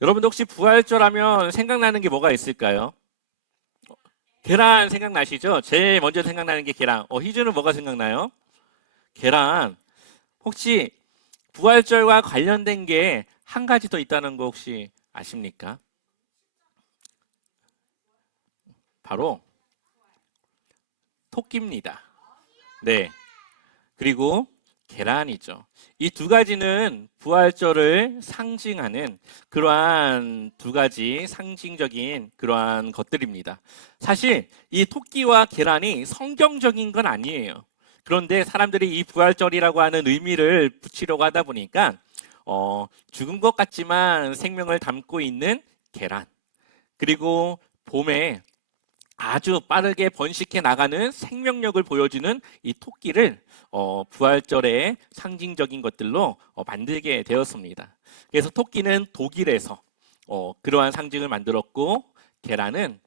여러분도 혹시 부활절 하면 생각나는 게 뭐가 있을까요? 계란 생각나시죠? 제일 먼저 생각나는 게 계란. 희주는 뭐가 생각나요? 계란. 혹시 부활절과 관련된 게 한 가지 더 있다는 거 혹시 아십니까? 바로 토끼입니다. 네. 그리고 계란이죠. 이 두 가지는 부활절을 상징하는 그러한 두 가지 상징적인 그러한 것들입니다. 사실 이 토끼와 계란이 성경적인 건 아니에요. 그런데 사람들이 이 부활절이라고 하는 의미를 붙이려고 하다 보니까 죽은 것 같지만 생명을 담고 있는 계란, 그리고 봄에 아주 빠르게 번식해 나가는 생명력을 보여주는 이 토끼를 부활절의 상징적인 것들로 만들게 되었습니다. 그래서 토끼는 독일에서 그러한 상징을 만들었고, 계란은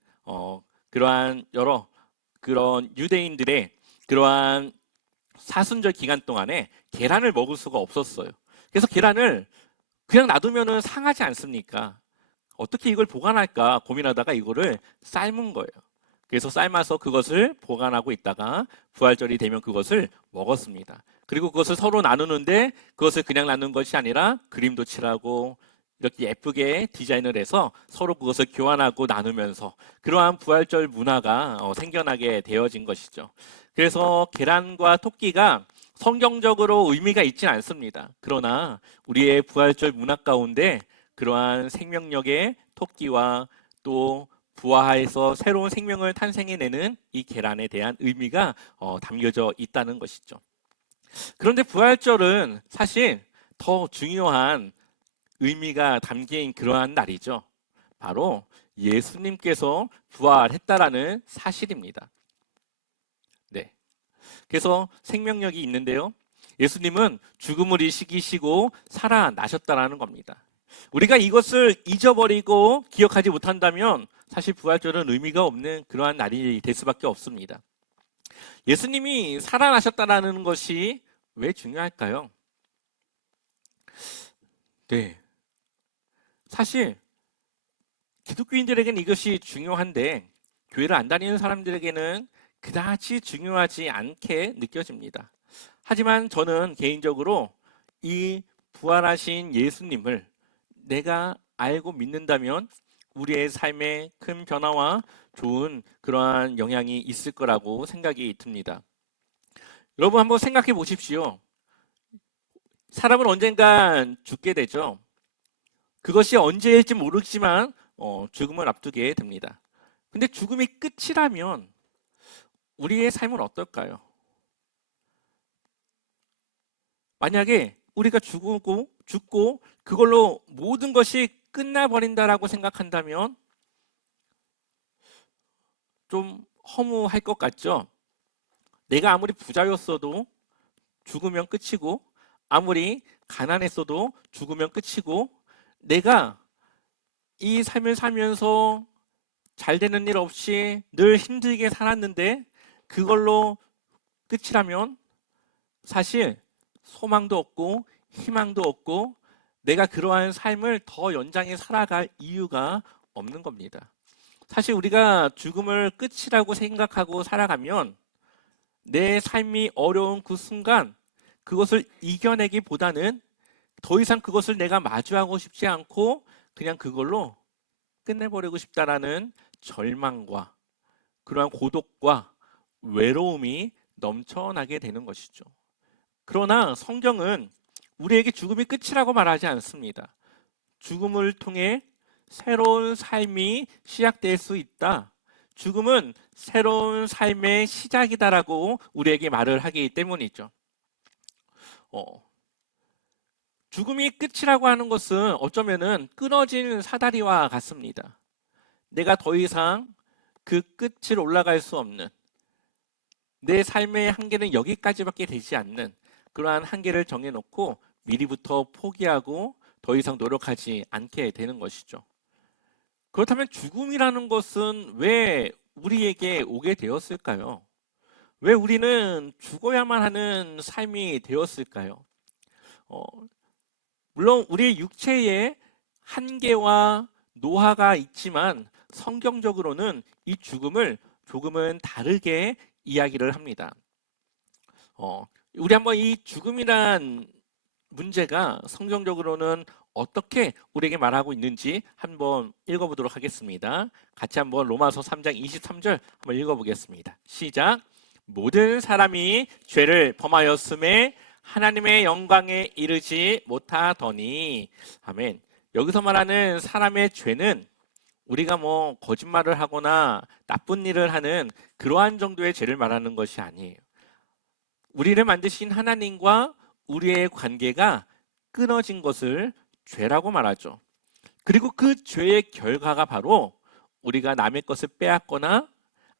그러한 여러 그런 유대인들의 그러한 사순절 기간 동안에 계란을 먹을 수가 없었어요. 그래서 계란을 그냥 놔두면 상하지 않습니까? 어떻게 이걸 보관할까 고민하다가 이거를 삶은 거예요. 그래서 삶아서 그것을 보관하고 있다가 부활절이 되면 그것을 먹었습니다. 그리고 그것을 서로 나누는데 그것을 그냥 나눈 것이 아니라 그림도 칠하고 이렇게 예쁘게 디자인을 해서 서로 그것을 교환하고 나누면서 그러한 부활절 문화가 생겨나게 되어진 것이죠. 그래서 계란과 토끼가 성경적으로 의미가 있지는 않습니다. 그러나 우리의 부활절 문화 가운데 그러한 생명력의 토끼와 또 부화해서 새로운 생명을 탄생해내는 이 계란에 대한 의미가 담겨져 있다는 것이죠. 그런데 부활절은 사실 더 중요한 의미가 담긴 그러한 날이죠. 바로 예수님께서 부활했다라는 사실입니다. 네. 그래서 생명력이 있는데요. 예수님은 죽음을 이기시고 살아나셨다라는 겁니다. 우리가 이것을 잊어버리고 기억하지 못한다면 사실 부활절은 의미가 없는 그러한 날이 될 수밖에 없습니다. 예수님이 살아나셨다는 것이 왜 중요할까요? 네. 사실 기독교인들에게는 이것이 중요한데 교회를 안 다니는 사람들에게는 그다지 중요하지 않게 느껴집니다. 하지만 저는 개인적으로 이 부활하신 예수님을 내가 알고 믿는다면 우리의 삶에 큰 변화와 좋은 그러한 영향이 있을 거라고 생각이 듭니다. 여러분 한번 생각해 보십시오. 사람은 언젠간 죽게 되죠. 그것이 언제일지 모르지만 죽음을 앞두게 됩니다. 근데 죽음이 끝이라면 우리의 삶은 어떨까요? 만약에 우리가 죽고 그걸로 모든 것이 끝나버린다라고 생각한다면 좀 허무할 것 같죠? 내가 아무리 부자였어도 죽으면 끝이고, 아무리 가난했어도 죽으면 끝이고, 내가 이 삶을 살면서 잘 되는 일 없이 늘 힘들게 살았는데 그걸로 끝이라면 사실 소망도 없고 희망도 없고 내가 그러한 삶을 더 연장해 살아갈 이유가 없는 겁니다. 사실 우리가 죽음을 끝이라고 생각하고 살아가면 내 삶이 어려운 그 순간 그것을 이겨내기보다는 더 이상 그것을 내가 마주하고 싶지 않고 그냥 그걸로 끝내버리고 싶다라는 절망과 그러한 고독과 외로움이 넘쳐나게 되는 것이죠. 그러나 성경은 우리에게 죽음이 끝이라고 말하지 않습니다. 죽음을 통해 새로운 삶이 시작될 수 있다. 죽음은 새로운 삶의 시작이다라고 우리에게 말을 하기 때문이죠. 어, 죽음이 끝이라고 하는 것은 어쩌면은 끊어진 사다리와 같습니다. 내가 더 이상 그 끝을 올라갈 수 없는 내 삶의 한계는 여기까지밖에 되지 않는 그러한 한계를 정해놓고 미리부터 포기하고 더 이상 노력하지 않게 되는 것이죠. 그렇다면 죽음이라는 것은 왜 우리에게 오게 되었을까요? 왜 우리는 죽어야만 하는 삶이 되었을까요? 어, 물론 우리의 육체에 한계와 노화가 있지만 성경적으로는 이 죽음을 조금은 다르게 이야기를 합니다. 우리 한번 이 죽음이란 문제가 성경적으로는 어떻게 우리에게 말하고 있는지 한번 읽어보도록 하겠습니다. 같이 한번 로마서 3장 23절 한번 읽어보겠습니다. 시작. 모든 사람이 죄를 범하였음에 하나님의 영광에 이르지 못하더니. 아멘. 여기서 말하는 사람의 죄는 우리가 뭐 거짓말을 하거나 나쁜 일을 하는 그러한 정도의 죄를 말하는 것이 아니에요. 우리를 만드신 하나님과 우리의 관계가 끊어진 것을 죄라고 말하죠. 그리고 그 죄의 결과가 바로 우리가 남의 것을 빼앗거나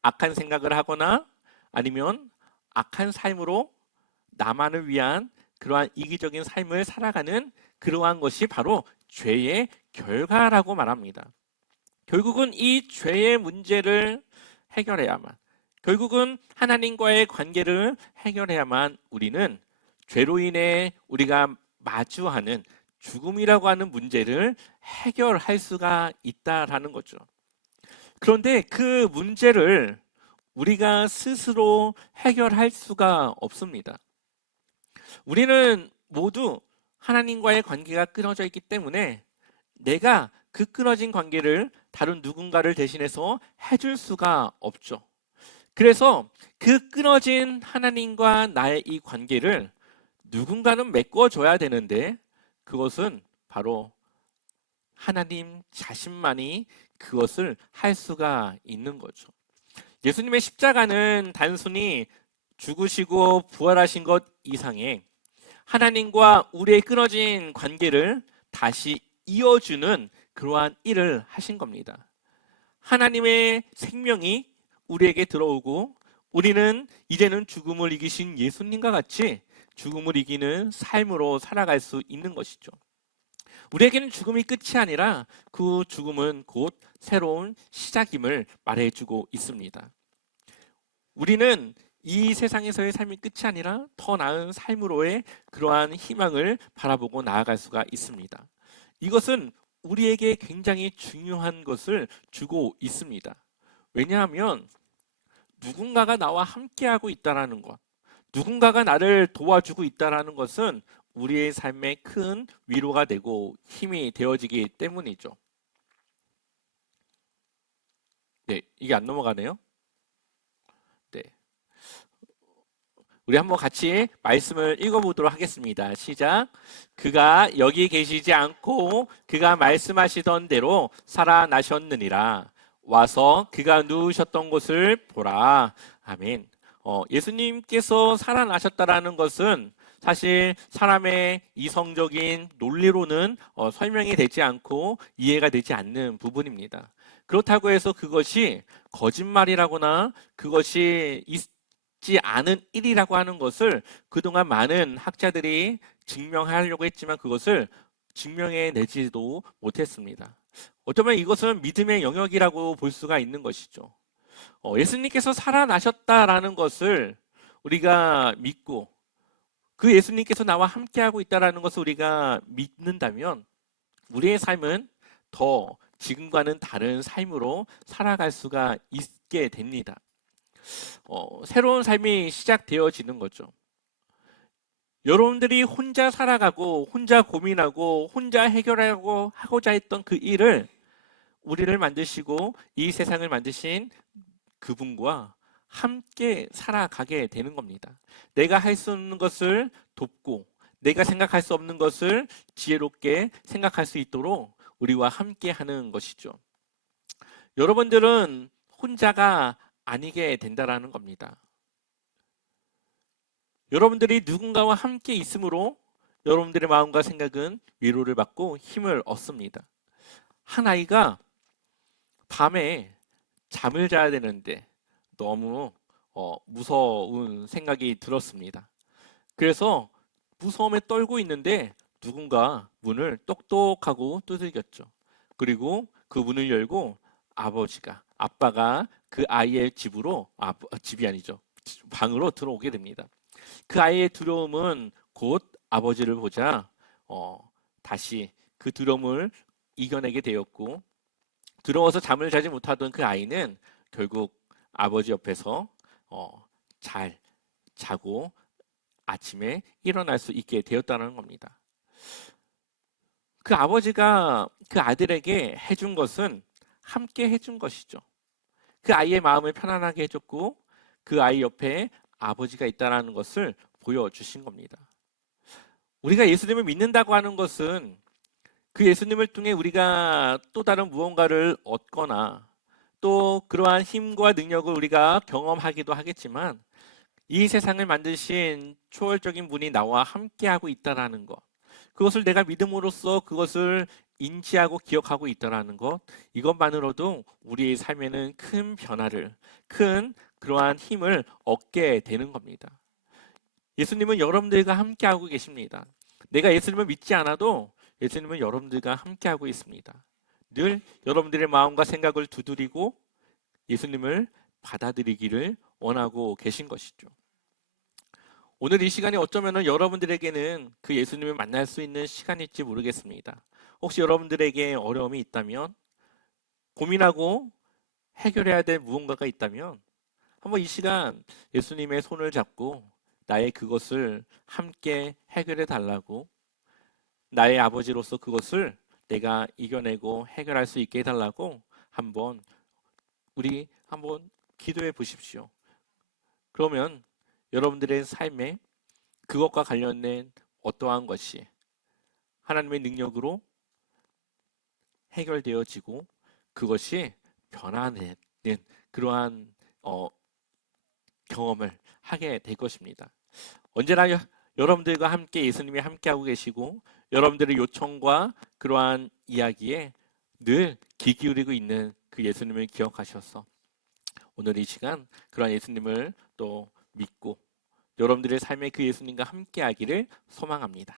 악한 생각을 하거나 아니면 악한 삶으로 나만을 위한 그러한 이기적인 삶을 살아가는 그러한 것이 바로 죄의 결과라고 말합니다. 결국은 이 죄의 문제를 해결해야만, 결국은 하나님과의 관계를 해결해야만 우리는 죄로 인해 우리가 마주하는 죽음이라고 하는 문제를 해결할 수가 있다라는 거죠. 그런데 그 문제를 우리가 스스로 해결할 수가 없습니다. 우리는 모두 하나님과의 관계가 끊어져 있기 때문에 내가 그 끊어진 관계를 다른 누군가를 대신해서 해줄 수가 없죠. 그래서 그 끊어진 하나님과 나의 이 관계를 누군가는 메꿔줘야 되는데 그것은 바로 하나님 자신만이 그것을 할 수가 있는 거죠. 예수님의 십자가는 단순히 죽으시고 부활하신 것 이상의 하나님과 우리의 끊어진 관계를 다시 이어주는 그러한 일을 하신 겁니다. 하나님의 생명이 우리에게 들어오고 우리는 이제는 죽음을 이기신 예수님과 같이 죽음을 이기는 삶으로 살아갈 수 있는 것이죠. 우리에게는 죽음이 끝이 아니라 그 죽음은 곧 새로운 시작임을 말해주고 있습니다. 우리는 이 세상에서의 삶이 끝이 아니라 더 나은 삶으로의 그러한 희망을 바라보고 나아갈 수가 있습니다. 이것은 우리에게 굉장히 중요한 것을 주고 있습니다. 왜냐하면 누군가가 나와 함께하고 있다는 것, 누군가가 나를 도와주고 있다는 것은 우리의 삶에 큰 위로가 되고 힘이 되어지기 때문이죠. 네, 이게 안 넘어가네요. 네. 우리 한번 같이 말씀을 읽어보도록 하겠습니다. 시작. 그가 여기 계시지 않고 그가 말씀하시던 대로 살아나셨느니라. 와서 그가 누우셨던 곳을 보라. 아멘. 예수님께서 살아나셨다라는 것은 사실 사람의 이성적인 논리로는 설명이 되지 않고 이해가 되지 않는 부분입니다. 그렇다고 해서 그것이 거짓말이라거나 그것이 있지 않은 일이라고 하는 것을 그동안 많은 학자들이 증명하려고 했지만 그것을 증명해내지도 못했습니다. 어쩌면 이것은 믿음의 영역이라고 볼 수가 있는 것이죠. 예수님께서 살아나셨다라는 것을 우리가 믿고 그 예수님께서 나와 함께하고 있다는 것을 우리가 믿는다면 우리의 삶은 더 지금과는 다른 삶으로 살아갈 수가 있게 됩니다. 새로운 삶이 시작되어지는 거죠. 여러분들이 혼자 살아가고 혼자 고민하고 혼자 해결하고 하고자 했던 그 일을 우리를 만드시고 이 세상을 만드신 그분과 함께 살아가게 되는 겁니다. 내가 할 수 없는 것을 돕고 내가 생각할 수 없는 것을 지혜롭게 생각할 수 있도록 우리와 함께 하는 것이죠. 여러분들은 혼자가 아니게 된다라는 겁니다. 여러분들이 누군가와 함께 있으므로 여러분들의 마음과 생각은 위로를 받고 힘을 얻습니다. 한 아이가 밤에 잠을 자야 되는데 너무 무서운 생각이 들었습니다. 그래서 무서움에 떨고 있는데 누군가 문을 똑똑하고 두들겼죠. 그리고 그 문을 열고 아빠가 그 아이의 집이 아니죠. 방으로 들어오게 됩니다. 그 아이의 두려움은 곧 아버지를 보자 다시 그 두려움을 이겨내게 되었고, 두려워서 잠을 자지 못하던 그 아이는 결국 아버지 옆에서 잘 자고 아침에 일어날 수 있게 되었다는 겁니다. 그 아버지가 그 아들에게 해준 것은 함께 해준 것이죠. 그 아이의 마음을 편안하게 해줬고 그 아이 옆에 아버지가 있다는 것을 보여주신 겁니다. 우리가 예수님을 믿는다고 하는 것은 그 예수님을 통해 우리가 또 다른 무언가를 얻거나 또 그러한 힘과 능력을 우리가 경험하기도 하겠지만 이 세상을 만드신 초월적인 분이 나와 함께하고 있다는 것, 그것을 내가 믿음으로써 그것을 인지하고 기억하고 있다는 것, 이것만으로도 우리의 삶에는 큰 변화를, 큰 그러한 힘을 얻게 되는 겁니다. 예수님은 여러분들과 함께하고 계십니다. 내가 예수님을 믿지 않아도 예수님은 여러분들과 함께하고 있습니다. 늘 여러분들의 마음과 생각을 두드리고 예수님을 받아들이기를 원하고 계신 것이죠. 오늘 이 시간이 어쩌면 여러분들에게는 그 예수님을 만날 수 있는 시간일지 모르겠습니다. 혹시 여러분들에게 어려움이 있다면, 고민하고 해결해야 될 무언가가 있다면 한번 이 시간 예수님의 손을 잡고 나의 그것을 함께 해결해 달라고, 나의 아버지로서 그것을 내가 이겨내고 해결할 수 있게 해달라고 우리 한번 기도해 보십시오. 그러면 여러분들의 삶에 그것과 관련된 어떠한 것이 하나님의 능력으로 해결되어지고 그것이 변화되는 그러한 경험을 하게 될 것입니다. 언제나 여러분들과 함께 예수님이 함께하고 계시고 여러분들의 요청과 그러한 이야기에 늘 귀 기울이고 있는 그 예수님을 기억하셔서 오늘 이 시간 그러한 예수님을 또 믿고 여러분들의 삶에 그 예수님과 함께하기를 소망합니다.